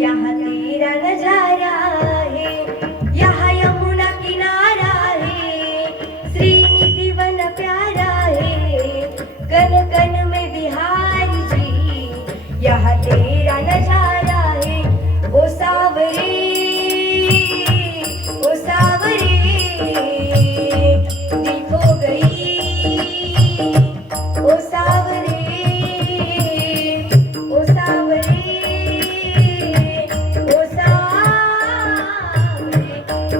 यहाँ तेरा नजारा है, यहाँ यमुना किनारा है, श्रीनिधि वन प्यारा है, कन कन में बिहारी जी। यहाँ तेरा नजारा है, ओ सावरे ओ सावरे, दिल खो गई ओ सावरे ओ सावरे ओ सावरे,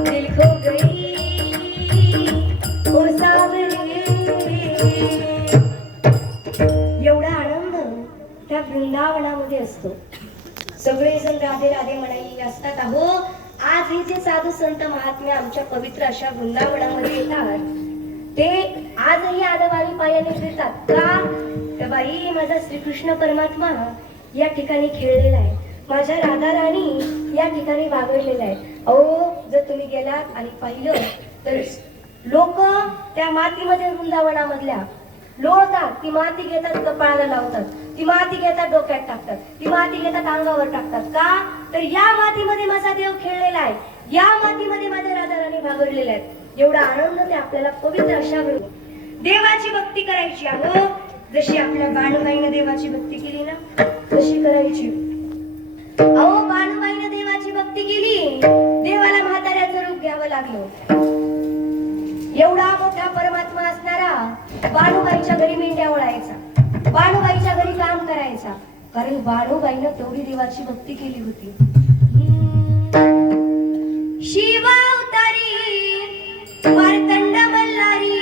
दिल खो गई ओ सावरे। एवढा आनंद त्या वृंदावनामध्ये असतो. सगळेजण राधे राधे म्हणाई असतात. अहो, आज हे जे साधू संत महात्मे आमच्या पवित्र अशा वृंदावनामध्ये येतात, ते आजही आदवारी पायाने फिरतात का? तर बाई, माझा श्रीकृष्ण परमात्मा या ठिकाणी खेळलेला आहे, माझ्या राधा राणी या ठिकाणी वागडलेला आहे. अहो, जर तुम्ही गेलात आणि पाहिलं तर लोक त्या मातीमध्ये वृंदावनामधल्या लोळतात, ती माती घेतात कपाळाला लावतात, ती माती घेतात डोक्यात टाकतात, ती माती घेतात अंगावर टाकतात का? तर या मातीमध्ये माझा देव खेळलेला आहे, या मातीमध्ये माझ्या राधा राणी भागडलेल्या आहेत. एवढा आनंद ते आपल्याला पवित्र अशा देवाची भक्ती करायची. अहो, जशी आपल्या बाणूबाईनं देवाची भक्ती केली ना, तशी करायची. अहो, बाणूबाईनं देवाची भक्ती केली, देवाला म्हाताऱ्याचं रूप घ्यावं लागलं. एवढा मोठा परमात्मा असणारा बाणूबाईच्या घरी मेंढ्या ओळायचा, बाणूबाईच्या घरी काम करायचा, कारण बाणूबाईनं तेवढी देवाची भक्ती केली होती. शिवा अवतारी मार्तंड मल्हारी,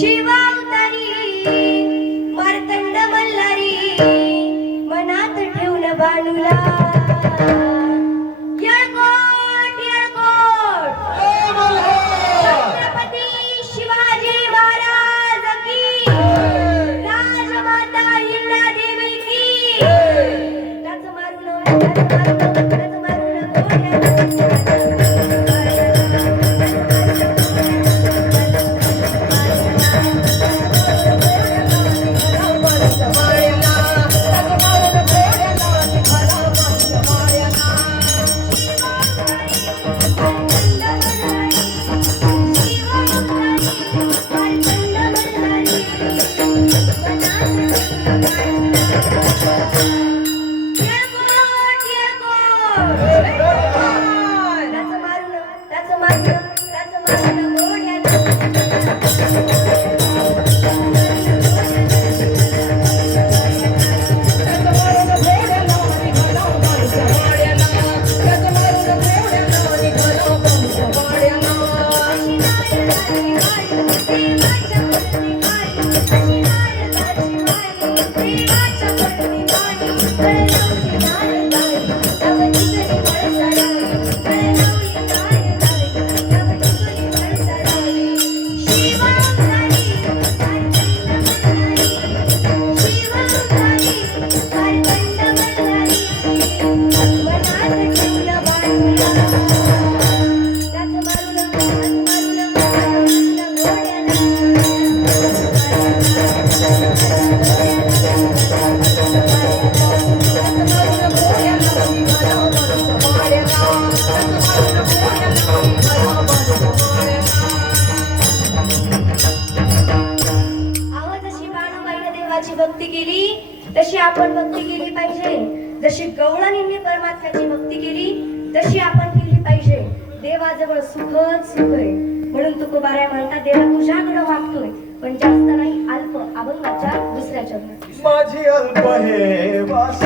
शिवा अवतारी मार्तंड मल्हारी, मनात ठेवून बाणूला भक्ती केली तशी आपण भक्ती केली पाहिजे. जशी गवळणींनी परमात्म्याची भक्ती केली तशी आपण केली पाहिजे. देवाजवळ सुखच सुख आहे. म्हणून तुकोबाराय म्हणतात, देवा तुझ्याकडे मागतोय पण जास्त नाही, अल्प अभंगाच्या दुसऱ्या चरणात. माझी अल्प हे वास